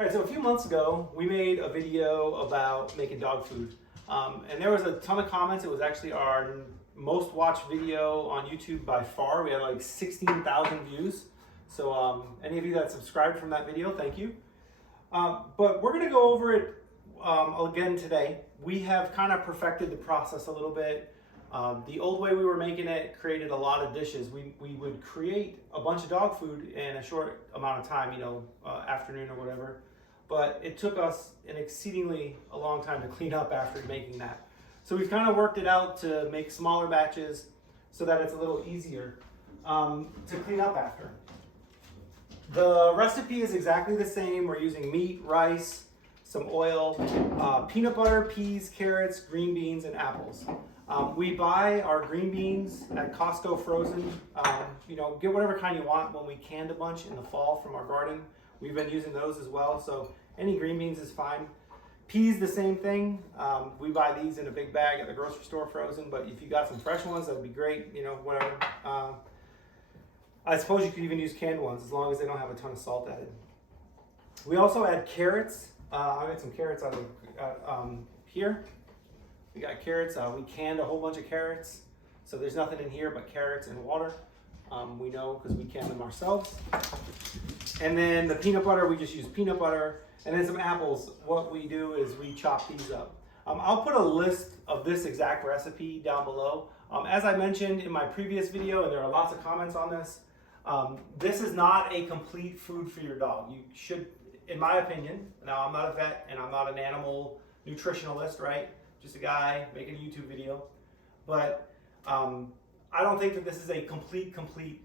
All right, so a few months ago, we made a video about making dog food. And there was a ton of comments. It was actually our most watched video on YouTube by far. We had like 16,000 views. So any of you that subscribed from that video, thank you. But we're gonna go over it again today. We have kind of perfected the process a little bit. The old way we were making it created a lot of dishes. We would create a bunch of dog food in a short amount of time, afternoon or whatever. But it took us an exceedingly a long time to clean up after making that. So we've kind of worked it out to make smaller batches so that it's a little easier to clean up after. The recipe is exactly the same. We're using meat, rice, some oil, peanut butter, peas, carrots, green beans, and apples. We buy our green beans at Costco frozen. Get whatever kind you want. When we canned a bunch in the fall from our garden, we've been using those as well. So any green beans is fine. Peas, the same thing. We buy these in a big bag at the grocery store frozen, but if you got some fresh ones, that would be great, whatever. I suppose you could even use canned ones as long as they don't have a ton of salt added. We also add carrots. I got some carrots out of here. We got carrots. We canned a whole bunch of carrots. So there's nothing in here but carrots and water. We know because we canned them ourselves. And then the peanut butter, we just use peanut butter. And then some apples. What we do is we chop these up. I'll put a list of this exact recipe down below. As I mentioned in my previous video, and there are lots of comments on this, this is not a complete food for your dog. You should, in my opinion, now I'm not a vet and I'm not an animal nutritionalist, right? Just a guy making a YouTube video. But I don't think that this is a complete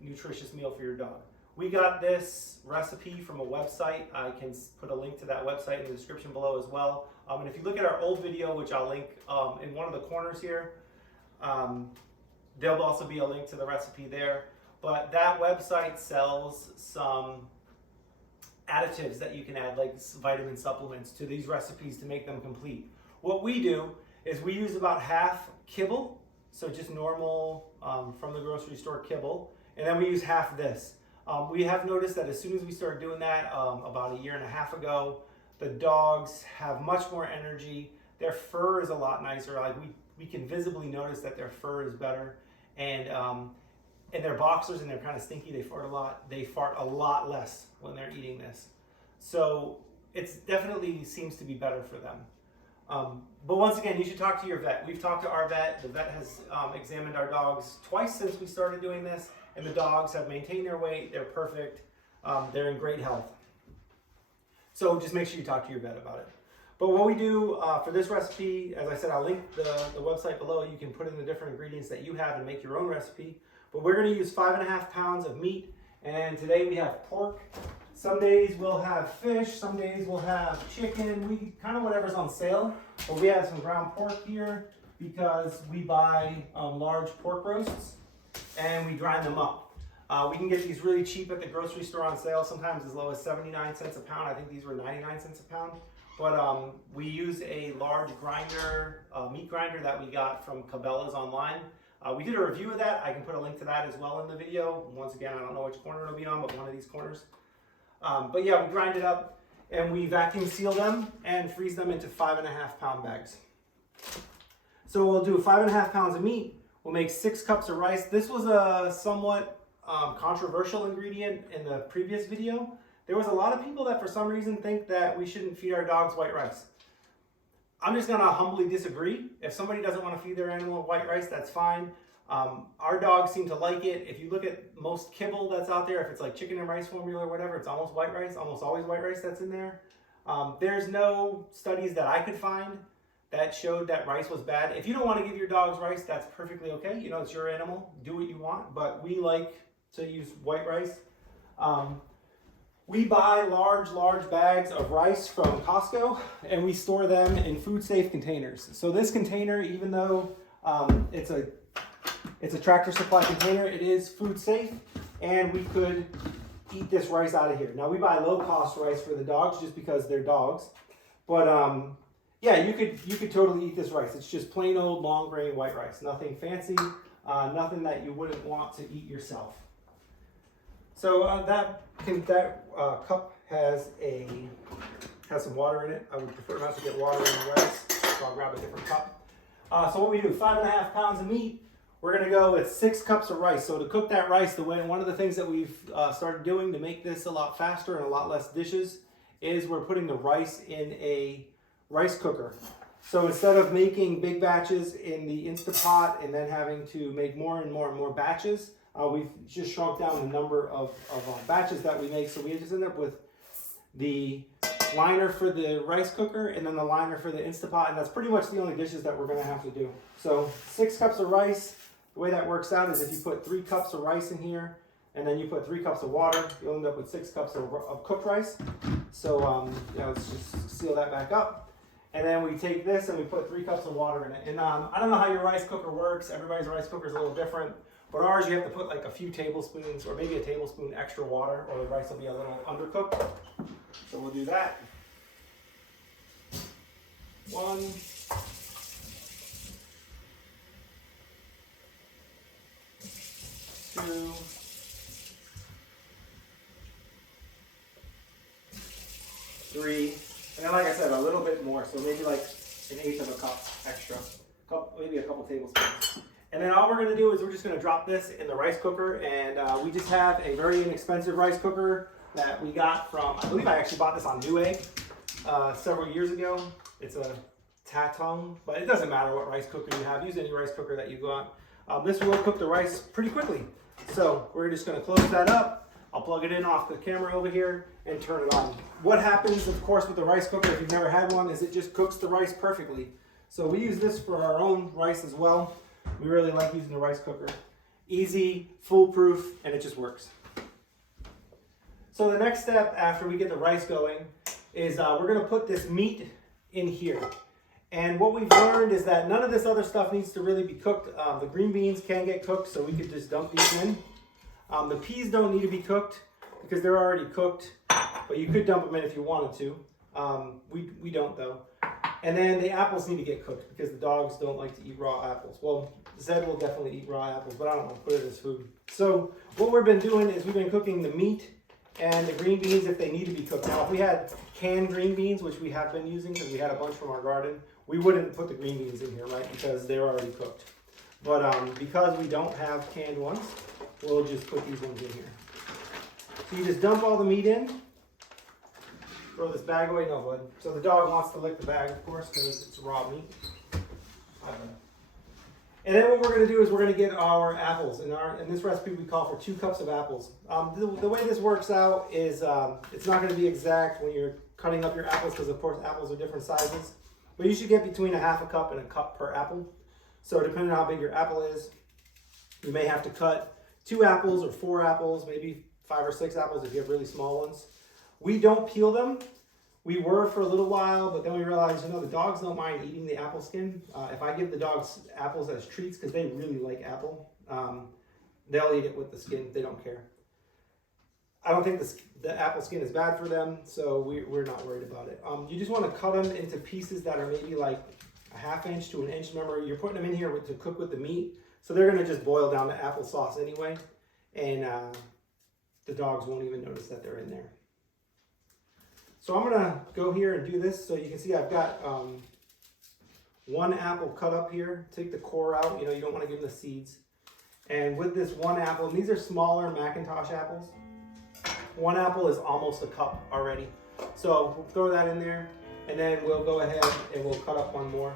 nutritious meal for your dog. We got this recipe from a website. I can put a link to that website in the description below as well. And if you look at our old video, which I'll link in one of the corners here, there'll also be a link to the recipe there. But that website sells some additives that you can add, like vitamin supplements, to these recipes to make them complete. What we do is we use about half kibble, so just normal from the grocery store kibble, and then we use half this. We have noticed that as soon as we started doing that about a year and a half ago, the dogs have much more energy. Their fur is a lot nicer. Like we can visibly notice that their fur is better, and they're boxers and they're kind of stinky. They fart a lot. They fart a lot less when they're eating this. So it's definitely seems to be better for them. But once again, you should talk to your vet. We've talked to our vet. The vet has examined our dogs twice since we started doing this, and the dogs have maintained their weight. They're perfect. They're in great health. So just make sure you talk to your vet about it. But what we do for this recipe, as I said, I'll link the website below. You can put in the different ingredients that you have and make your own recipe. But we're going to use 5.5 pounds of meat, and today we have pork. Some days we'll have fish, some days we'll have chicken, we kind of whatever's on sale. But we have some ground pork here because we buy large pork roasts and we grind them up. We can get these really cheap at the grocery store on sale, sometimes as low as 79 cents a pound. I think these were 99 cents a pound. But we use a large grinder, meat grinder that we got from Cabela's online. We did a review of that. I can put a link to that as well in the video. Once again, I don't know which corner it'll be on, but one of these corners. But yeah, we grind it up and we vacuum seal them and freeze them into 5.5 pound bags. So we'll do 5.5 pounds of meat. We'll make 6 cups of rice. This was a somewhat controversial ingredient in the previous video. There was a lot of people that for some reason think that we shouldn't feed our dogs white rice. I'm just gonna humbly disagree. If somebody doesn't want to feed their animal white rice, that's fine. Our dogs seem to like it. If you look at most kibble that's out there, if it's like chicken and rice formula or whatever, it's almost white rice, almost always white rice that's in there. There's no studies that I could find that showed that rice was bad. If you don't want to give your dogs rice, that's perfectly okay. It's your animal, do what you want, but we like to use white rice. We buy large bags of rice from Costco and we store them in food safe containers. So this container, even though it's a Tractor Supply container, it is food safe, and we could eat this rice out of here. Now we buy low cost rice for the dogs just because they're dogs, but yeah, you could totally eat this rice. It's just plain old long grain white rice, nothing fancy, nothing that you wouldn't want to eat yourself. So that cup has a has some water in it. I would prefer not to get water in the rice, so I'll grab a different cup. So what we do, 5.5 pounds of meat. We're gonna go with 6 cups of rice. So to cook that rice, one of the things that we've started doing to make this a lot faster and a lot less dishes is we're putting the rice in a rice cooker. So instead of making big batches in the Instapot and then having to make more and more and more batches, we've just shrunk down the number of batches that we make. So we just end up with the liner for the rice cooker and then the liner for the Instapot, and that's pretty much the only dishes that we're gonna have to do. So 6 cups of rice. The way that works out is if you put 3 cups of rice in here and then you put 3 cups of water, you'll end up with 6 cups of cooked rice. So let's just seal that back up. And then we take this and we put 3 cups of water in it. And I don't know how your rice cooker works. Everybody's rice cooker is a little different. But ours, you have to put like a few tablespoons or maybe a tablespoon extra water, or the rice will be a little undercooked. So we'll do that. 1, 2, 3, and then like I said, a little bit more, so maybe like 1/8 of a cup extra, maybe a couple tablespoons. And then all we're going to do is we're just going to drop this in the rice cooker, and we just have a very inexpensive rice cooker that we got from, I believe I actually bought this on Newegg several years ago. It's a Tatung, but it doesn't matter what rice cooker you have. Use any rice cooker that you got. This will cook the rice pretty quickly. So we're just going to close that up. I'll plug it in off the camera over here and turn it on. What happens, of course, with the rice cooker, if you've never had one, is it just cooks the rice perfectly. So we use this for our own rice as well. We really like using the rice cooker. Easy, foolproof, and it just works. So the next step after we get the rice going is we're going to put this meat in here. And what we've learned is that none of this other stuff needs to really be cooked. The green beans can get cooked, so we could just dump these in. The peas don't need to be cooked because they're already cooked, but you could dump them in if you wanted to. We don't though. And then the apples need to get cooked because the dogs don't like to eat raw apples. Well, Zed will definitely eat raw apples, but I don't want to put it as food. So what we've been doing is we've been cooking the meat and the green beans if they need to be cooked. Now, if we had canned green beans, which we have been using because we had a bunch from our garden, we wouldn't put the green beans in here, right? Because they're already cooked. But because we don't have canned ones, we'll just put these ones in here. So you just dump all the meat in. Throw this bag away, no bud. So the dog wants to lick the bag, of course, because it's raw meat. And then what we're going to do is we're going to get our apples. In this recipe, we call for 2 cups of apples. The way this works out is it's not going to be exact when you're cutting up your apples because, of course, apples are different sizes. But you should get between 1/2 cup and a cup per apple. So depending on how big your apple is, you may have to cut 2 apples or 4 apples, maybe 5 or 6 apples if you have really small ones. We don't peel them. We were for a little while, but then we realized, the dogs don't mind eating the apple skin. If I give the dogs apples as treats, because they really like apple, they'll eat it with the skin. They don't care. I don't think the apple skin is bad for them, so we're not worried about it. You just want to cut them into pieces that are maybe like 1/2 inch to 1 inch. Remember, you're putting them in here to cook with the meat, so they're going to just boil down to applesauce anyway, and the dogs won't even notice that they're in there. So I'm going to go here and do this. So you can see I've got 1 apple cut up here. Take the core out. You don't want to give them the seeds. And with this 1 apple, and these are smaller Macintosh apples, 1 apple is almost a cup already. So we'll throw that in there, and then we'll go ahead and we'll cut up 1 more.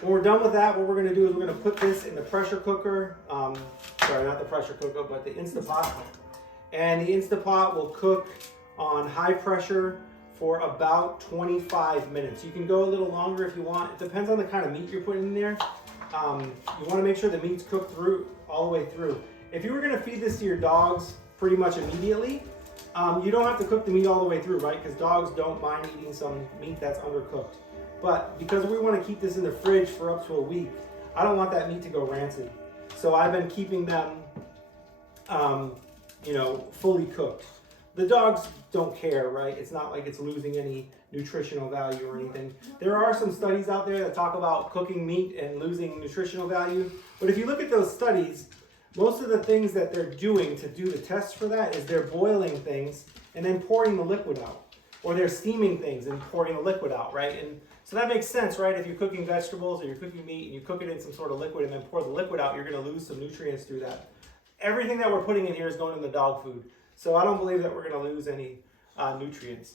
When we're done with that, what we're going to do is we're going to put this in the pressure cooker. Sorry, not the pressure cooker, but the Instapot. And the Instapot will cook on high pressure for about 25 minutes. You can go a little longer if you want. It depends on the kind of meat you're putting in there. You want to make sure the meat's cooked through all the way through. If you were going to feed this to your dogs pretty much immediately, you don't have to cook the meat all the way through, right? Because dogs don't mind eating some meat that's undercooked. But because we want to keep this in the fridge for up to a week, I don't want that meat to go rancid. So I've been keeping them, fully cooked. The dogs don't care, right? It's not like it's losing any nutritional value or anything. There are some studies out there that talk about cooking meat and losing nutritional value. But if you look at those studies, most of the things that they're doing to do the tests for that is they're boiling things and then pouring the liquid out. or they're steaming things and pouring the liquid out, right? And so that makes sense, right? If you're cooking vegetables or you're cooking meat and you cook it in some sort of liquid and then pour the liquid out, you're going to lose some nutrients through that. Everything that we're putting in here is going in the dog food. So I don't believe that we're going to lose any nutrients.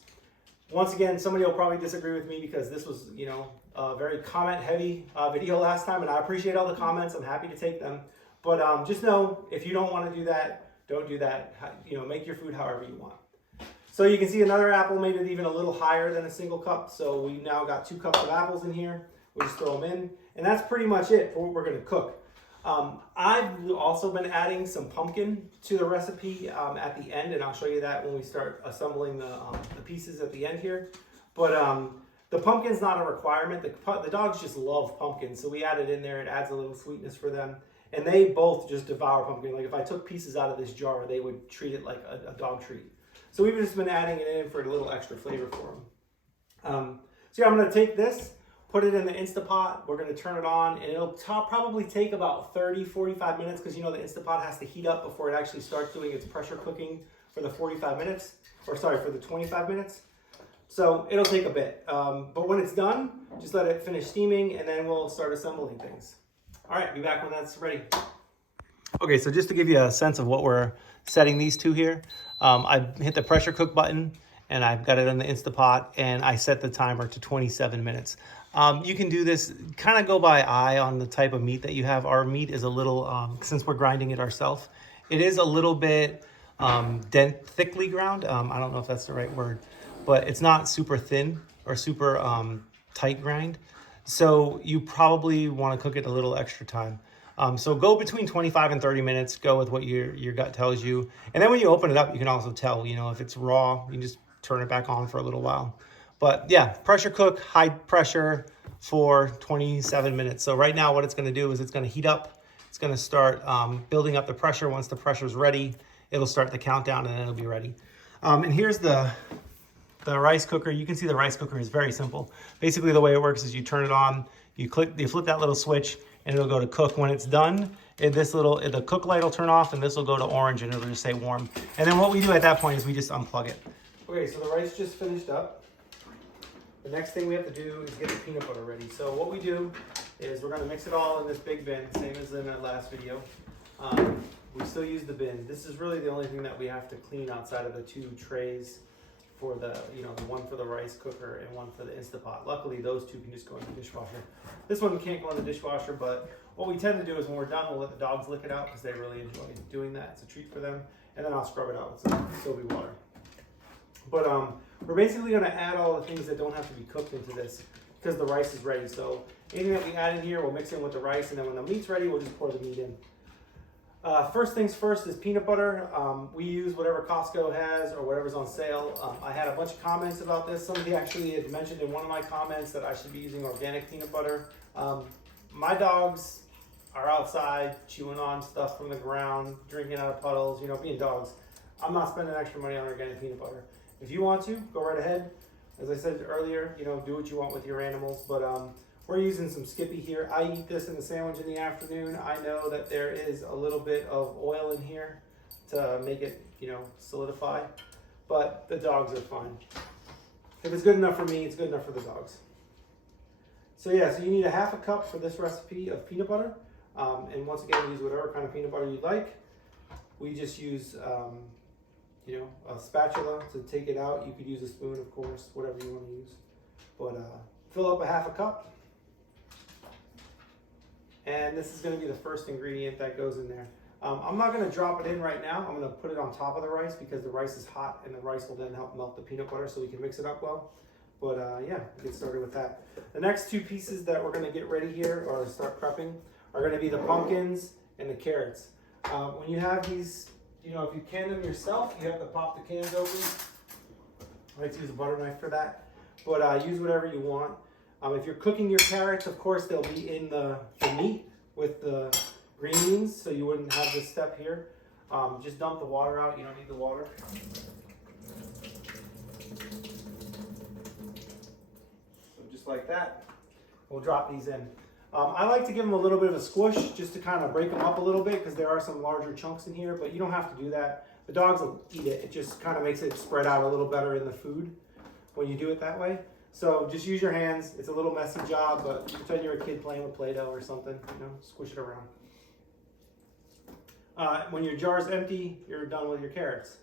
Once again, somebody will probably disagree with me because this was, you know, a very comment-heavy video last time, and I appreciate all the comments. I'm happy to take them. But just know, if you don't want to do that, don't do that. You know, make your food however you want. So you can see another apple made it even a little higher than a single cup. So we now got 2 cups of apples in here. We just throw them in. And that's pretty much it for what we're going to cook. I've also been adding some pumpkin to the recipe at the end, and I'll show you that when we start assembling the pieces at the end here. But the pumpkin's not a requirement. The dogs just love pumpkin, so we add it in there. It adds a little sweetness for them. And they both just devour pumpkin. Like if I took pieces out of this jar, they would treat it like a dog treat. So we've just been adding it in for a little extra flavor for them. So yeah, I'm going to take this, put it in the Instapot. We're going to turn it on, and it'll probably take about 30-45 minutes because, you know, the Instapot has to heat up before it actually starts doing its pressure cooking for the 45 minutes, or sorry, for the 25 minutes. So it'll take a bit. But when it's done, just let it finish steaming, and then we'll start assembling things. All right, be back when that's ready. Okay, so just to give you a sense of what we're setting these to here, I hit the pressure cook button, and I've got it on the Instapot, and I set the timer to 27 minutes. You can do this, kind of go by eye on the type of meat that you have. Our meat is a little, since we're grinding it ourselves, it is a little bit thickly ground. I don't know if that's the right word, but it's not super thin or super tight grind. So you probably want to cook it a little extra time. So go between 25 and 30 minutes, go with what your gut tells you. And then when you open it up, you can also tell, you know, if it's raw, you can just turn it back on for a little while. But yeah, pressure cook, high pressure for 27 minutes. So right now what it's going to do is it's going to heat up. It's going to start building up the pressure. Once the pressure's ready, it'll start the countdown and then it'll be ready. And here's the rice cooker. You can see the rice cooker is very simple. Basically the way it works is you turn it on, you flip that little switch, and it'll go to cook. When it's done, the cook light will turn off, and this will go to orange, and it'll just say warm. And then what we do at that point is we just unplug it. Okay, so the rice just finished up. The next thing we have to do is get the peanut butter ready. So what we do is we're going to mix it all in this big bin, same as in that last video. We still use the bin. This is really the only thing that we have to clean outside of the 2 trays for the, you know, the one for the rice cooker and one for the Instapot. Luckily, those 2 can just go in the dishwasher. This one can't go in the dishwasher, but what we tend to do is when we're done, we'll let the dogs lick it out because they really enjoy doing that. It's a treat for them. And then I'll scrub it out with some soapy water. But we're basically going to add all the things that don't have to be cooked into this because the rice is ready. So anything that we add in here, we'll mix in with the rice, and then when the meat's ready, we'll just pour the meat in. First things first is peanut butter. We use whatever Costco has or whatever's on sale. I had a bunch of comments about this. Somebody actually had mentioned in one of my comments that I should be using organic peanut butter. My dogs are outside chewing on stuff from the ground, drinking out of puddles, you know, being dogs. I'm not spending extra money on organic peanut butter. If you want to, go right ahead. As I said earlier, you know, do what you want with your animals, but we're using some Skippy here. I eat this in the sandwich in the afternoon. I know that there is a little bit of oil in here to make it, you know, solidify, but the dogs are fine. If it's good enough for me, it's good enough for the dogs. So yeah, so you need a ½ a cup for this recipe of peanut butter. And once again, use whatever kind of peanut butter you like. We just use, you know, a spatula to take it out. You could use a spoon, of course, whatever you want to use. But fill up a ½ a cup. And this is going to be the first ingredient that goes in there. I'm not going to drop it in right now. I'm going to put it on top of the rice because the rice is hot and the rice will then help melt the peanut butter so we can mix it up well. But yeah, get started with that. The next 2 pieces that we're going to get ready here or start prepping are going to be the pumpkins and the carrots. When you have these, you know, if you can them yourself, you have to pop the cans open. I like to use a butter knife for that. But use whatever you want. If you're cooking your carrots, of course, they'll be in the meat with the green beans, so you wouldn't have this step here. Just dump the water out. You don't need the water. So just like that, we'll drop these in. I like to give them a little bit of a squish just to kind of break them up a little bit because there are some larger chunks in here, but you don't have to do that. The dogs will eat it. It just kind of makes it spread out a little better in the food. when you do it that way. So just use your hands. It's a little messy job, but pretend you're a kid playing with Play-Doh or something, you know, squish it around. When your jar's empty, you're done with your carrots.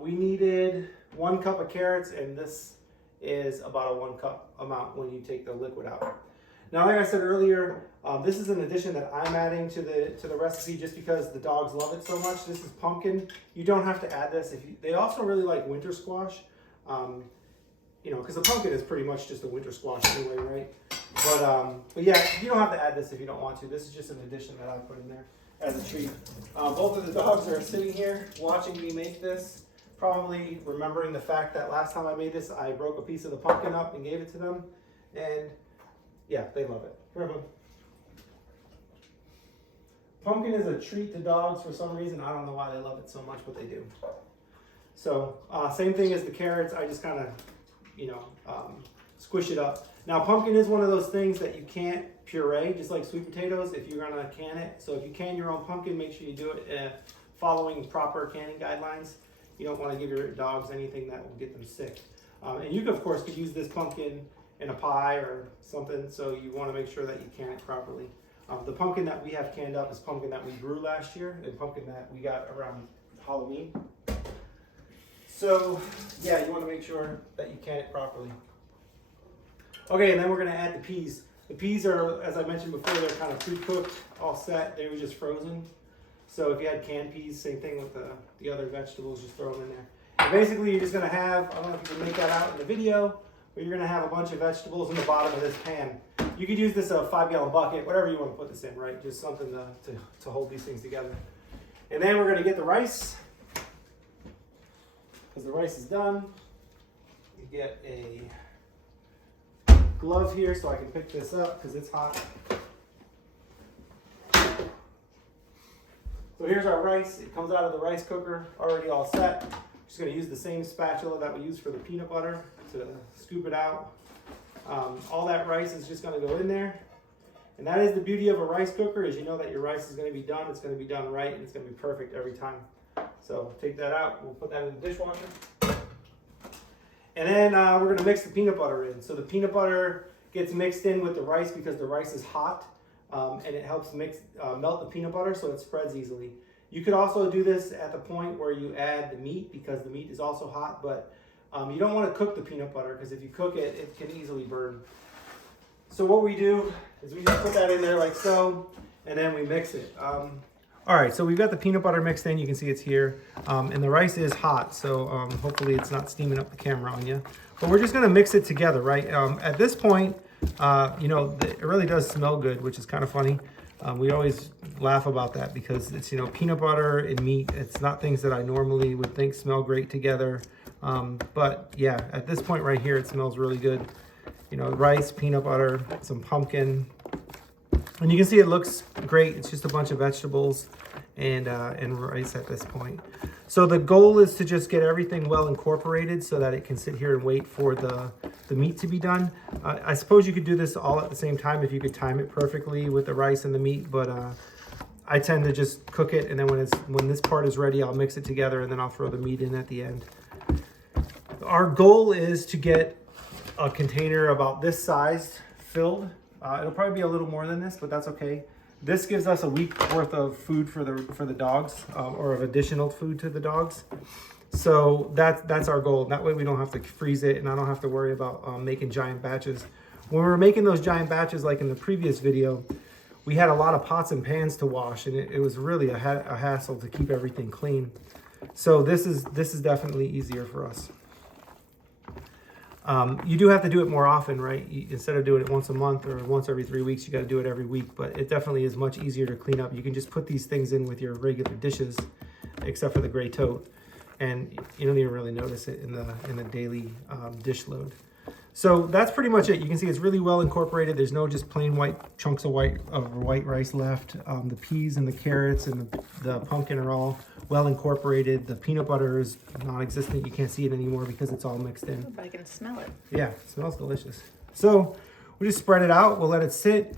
We needed 1 cup of carrots, and this is about a 1 cup amount when you take the liquid out. Now, like I said earlier, this is an addition that I'm adding to the recipe just because the dogs love it so much. This is pumpkin. You don't have to add this. They also really like winter squash, you know, because the pumpkin is pretty much just a winter squash anyway, right? But yeah, you don't have to add this if you don't want to. This is just an addition that I put in there as a treat. Both of the dogs are sitting here watching me make this, probably remembering the fact that last time I made this, I broke a piece of the pumpkin up and gave it to them, and yeah, they love it. Here, bud. Pumpkin is a treat to dogs for some reason. I don't know why they love it so much, but they do. So same thing as the carrots. I just kind of, you know, squish it up. Now, pumpkin is one of those things that you can't puree, just like sweet potatoes, if you're gonna can it. So if you can your own pumpkin, make sure you do it following proper canning guidelines. You don't want to give your dogs anything that will get them sick. And you, of course, could use this pumpkin in a pie or something, so you want to make sure that you can it properly. The pumpkin that we have canned up is pumpkin that we grew last year and pumpkin that we got around Halloween. So yeah, you want to make sure that you can it properly. Okay, and then we're going to add the peas. The peas are, as I mentioned before, they're kind of pre-cooked, all set. They were just frozen. So if you had canned peas, same thing with the other vegetables, just throw them in there. And basically you're just going to have, I don't know if you can make that out in the video, but you're going to have a bunch of vegetables in the bottom of this pan. You could use this a 5-gallon bucket, whatever you want to put this in, right? Just something to hold these things together. And then we're going to get the rice. Because the rice is done, you get a glove here so I can pick this up because it's hot. So here's our rice. It comes out of the rice cooker, already all set. Just going to use the same spatula that we used for the peanut butter to scoop it out. All that rice is just going to go in there. And that is the beauty of a rice cooker, is you know that your rice is going to be done. It's going to be done right, and it's going to be perfect every time. So take that out. We'll put that in the dishwasher. And then we're going to mix the peanut butter in. So the peanut butter gets mixed in with the rice because the rice is hot. And it helps melt the peanut butter so it spreads easily. You could also do this at the point where you add the meat because the meat is also hot, but you don't want to cook the peanut butter because if you cook it, it can easily burn. So what we do is we just put that in there like so, and then we mix it. All right, so we've got the peanut butter mixed in. You can see it's here, and the rice is hot, so hopefully it's not steaming up the camera on you. But we're just gonna mix it together, right? At this point, you know, it really does smell good, which is kind of funny. We always laugh about that because it's, you know, peanut butter and meat. It's not things that I normally would think smell great together. But yeah, at this point right here, it smells really good. You know, rice, peanut butter, some pumpkin. And you can see it looks great. It's just a bunch of vegetables and rice at this point. So the goal is to just get everything well incorporated so that it can sit here and wait for the meat to be done. I suppose you could do this all at the same time if you could time it perfectly with the rice and the meat, but I tend to just cook it, and then when this part is ready, I'll mix it together and then I'll throw the meat in at the end. Our goal is to get a container about this size filled. It'll probably be a little more than this, but that's okay. This gives us a week worth of food for the dogs, or of additional food to the dogs. So that's our goal. That way we don't have to freeze it, and I don't have to worry about making giant batches. When we were making those giant batches, like in the previous video, we had a lot of pots and pans to wash, and it was really a hassle to keep everything clean. So this is definitely easier for us. You do have to do it more often, right? Instead of doing it once a month or once every 3 weeks, you got to do it every week. But it definitely is much easier to clean up. You can just put these things in with your regular dishes, except for the gray tote, and you don't even really notice it in the daily dish load. So that's pretty much it. You can see it's really well incorporated. There's no just plain white chunks of white rice left. The peas and the carrots and the pumpkin are all well incorporated. The peanut butter is non-existent. You can't see it anymore because it's all mixed in. But I can smell it. Yeah, it smells delicious. So we just spread it out. We'll let it sit.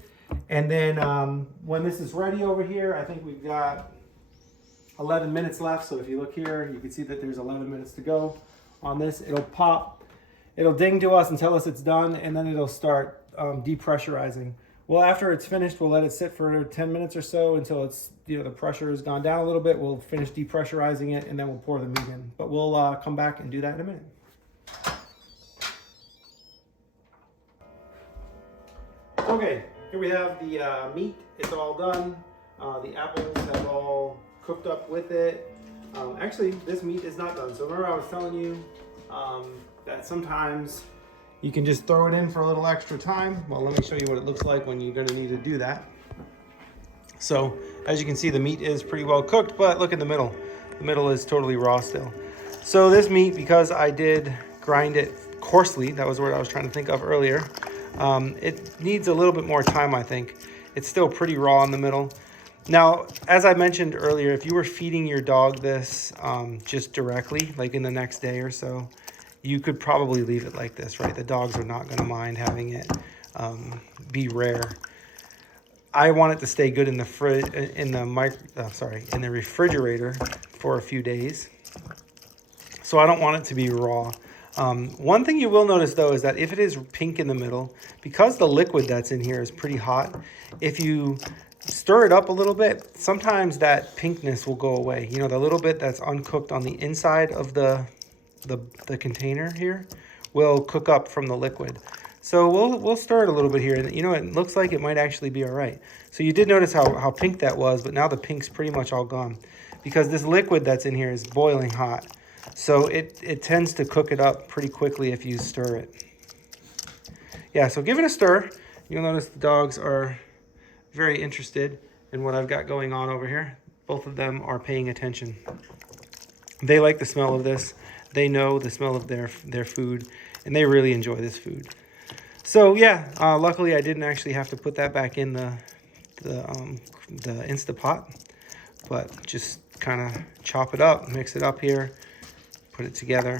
And then when this is ready over here, I think we've got 11 minutes left. So if you look here, you can see that there's 11 minutes to go on this. It'll pop. it'll ding to us and tell us it's done, and then it'll start depressurizing. Well, after it's finished, we'll let it sit for 10 minutes or so until it's, the pressure has gone down a little bit. We'll finish depressurizing it, and then we'll pour the meat in. But we'll come back and do that in a minute. Okay, here we have the meat. It's all done. The apples have all cooked up with it. Actually, this meat is not done. So remember I was telling you that sometimes you can just throw it in for a little extra time. Well, let me show you what it looks like when you're gonna need to do that. So as you can see, the meat is pretty well cooked, but look in the middle. The middle is totally raw still. So this meat, because I did grind it coarsely, that was the word I was trying to think of earlier, it needs a little bit more time, I think. It's still pretty raw in the middle. Now, as I mentioned earlier, if you were feeding your dog this just directly, like in the next day or so, you could probably leave it like this, right? The dogs are not going to mind having it be rare. I want it to stay good in the in the refrigerator for a few days. So I don't want it to be raw. One thing you will notice though is that if it is pink in the middle, because the liquid that's in here is pretty hot, if you stir it up a little bit, sometimes that pinkness will go away. You know, the little bit that's uncooked on the inside of the container here will cook up from the liquid. So we'll stir it a little bit here, and it looks like it might actually be all right. So you did notice how pink that was, but now the pink's pretty much all gone because this liquid that's in here is boiling hot. So it tends to cook it up pretty quickly if you stir it. Yeah, so give it a stir. You'll notice the dogs are very interested in what I've got going on over here. Both of them are paying attention. They like the smell of this. They know the smell of their food, and they really enjoy this food. So yeah, luckily I didn't actually have to put that back in the Instapot, but just kind of chop it up, mix it up here, put it together.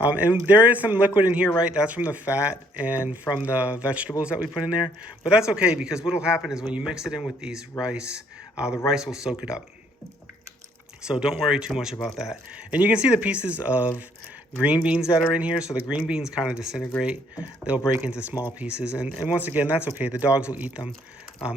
And there is some liquid in here, right? That's from the fat and from the vegetables that we put in there. But that's okay, because what will happen is when you mix it in with these rice, the rice will soak it up. So don't worry too much about that. And you can see the pieces of green beans that are in here. So the green beans kind of disintegrate. They'll break into small pieces. And once again, that's okay. The dogs will eat them.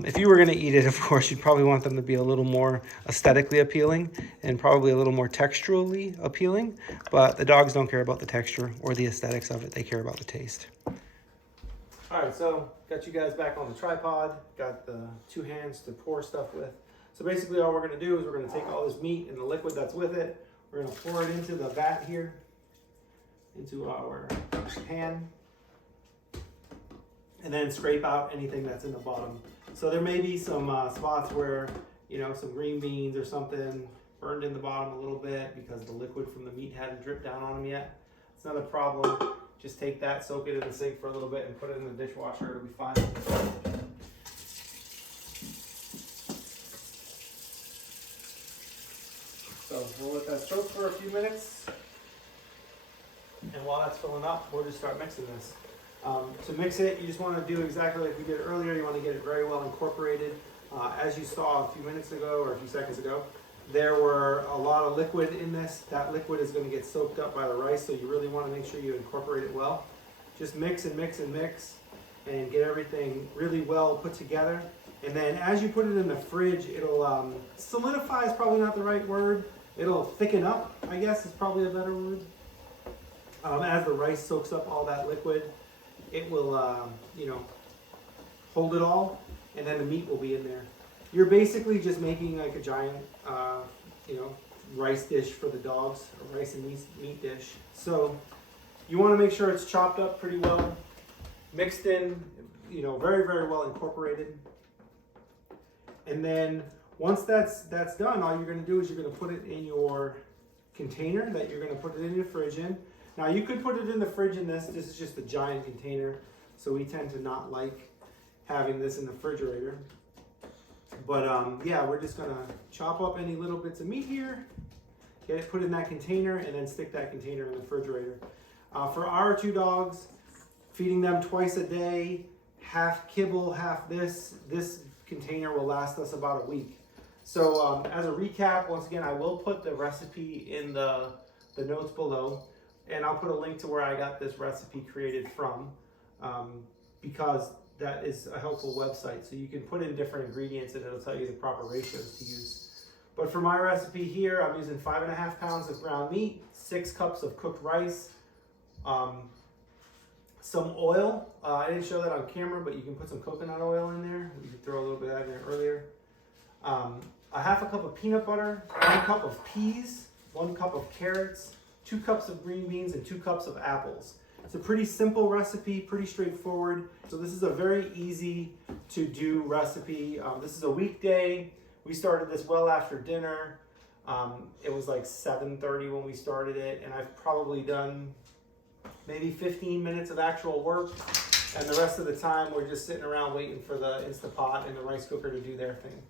If you were going to eat it, of course, you'd probably want them to be a little more aesthetically appealing and probably a little more texturally appealing. But the dogs don't care about the texture or the aesthetics of it. They care about the taste. All right, so got you guys back on the tripod. Got the 2 hands to pour stuff with. So basically all we're going to do is we're going to take all this meat and the liquid that's with it. We're going to pour it into the vat here, into our pan, and then scrape out anything that's in the bottom. So there may be some spots where, some green beans or something burned in the bottom a little bit because the liquid from the meat hadn't dripped down on them yet. It's not a problem. Just take that, soak it in the sink for a little bit, and put it in the dishwasher. It'll be fine. So we'll let that soak for a few minutes. And while that's filling up, we'll just start mixing this. To mix it, you just want to do exactly like we did earlier. You want to get it very well incorporated. As you saw a few minutes ago or a few seconds ago, there were a lot of liquid in this. That liquid is going to get soaked up by the rice, so you really want to make sure you incorporate it well. Just mix and mix and mix and get everything really well put together. And then as you put it in the fridge, it'll solidify is probably not the right word. It'll thicken up, I guess is probably a better word. As the rice soaks up all that liquid, it will, hold it all, and then the meat will be in there. You're basically just making like a giant, rice dish for the dogs, a rice and meat dish. So you want to make sure it's chopped up pretty well, mixed in, very, very well incorporated. And then once that's done, all you're going to do is you're going to put it in your container that you're going to put it in your fridge in. Now you could put it in the fridge in this. This is just a giant container, so we tend to not like having this in the refrigerator. But yeah, we're just gonna chop up any little bits of meat here, get it put in that container, and then stick that container in the refrigerator. For our 2 dogs, feeding them twice a day, half kibble, half this container will last us about a week. So as a recap, once again, I will put the recipe in the notes below. and I'll put a link to where I got this recipe created from, because that is a helpful website. So you can put in different ingredients and it'll tell you the proper ratios to use. But for my recipe here, I'm using 5.5 pounds of ground meat, 6 cups of cooked rice, some oil. I didn't show that on camera, but you can put some coconut oil in there. You can throw a little bit of that in there earlier. A half a cup of peanut butter, 1 cup of peas, 1 cup of carrots, 2 cups of green beans, and 2 cups of apples. It's a pretty simple recipe, pretty straightforward. So this is a very easy to do recipe. This is a weekday. We started this well after dinner. It was like 7:30 when we started it, and I've probably done maybe 15 minutes of actual work, and the rest of the time we're just sitting around waiting for the Instapot and the rice cooker to do their thing.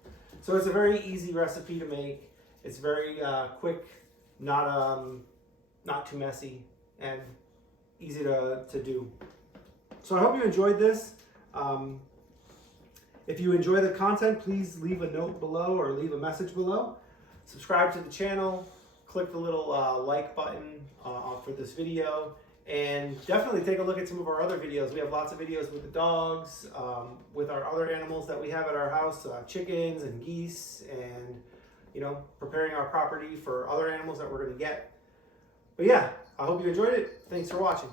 So it's a very easy recipe to make. It's very quick, not too messy, and easy to do. So I hope you enjoyed this. If you enjoy the content, please leave a note below or leave a message below. Subscribe to the channel, click the little like button for this video, and definitely take a look at some of our other videos. We have lots of videos with the dogs, with our other animals that we have at our house, chickens and geese, and preparing our property for other animals that we're going to get. But yeah, I hope you enjoyed it. Thanks for watching.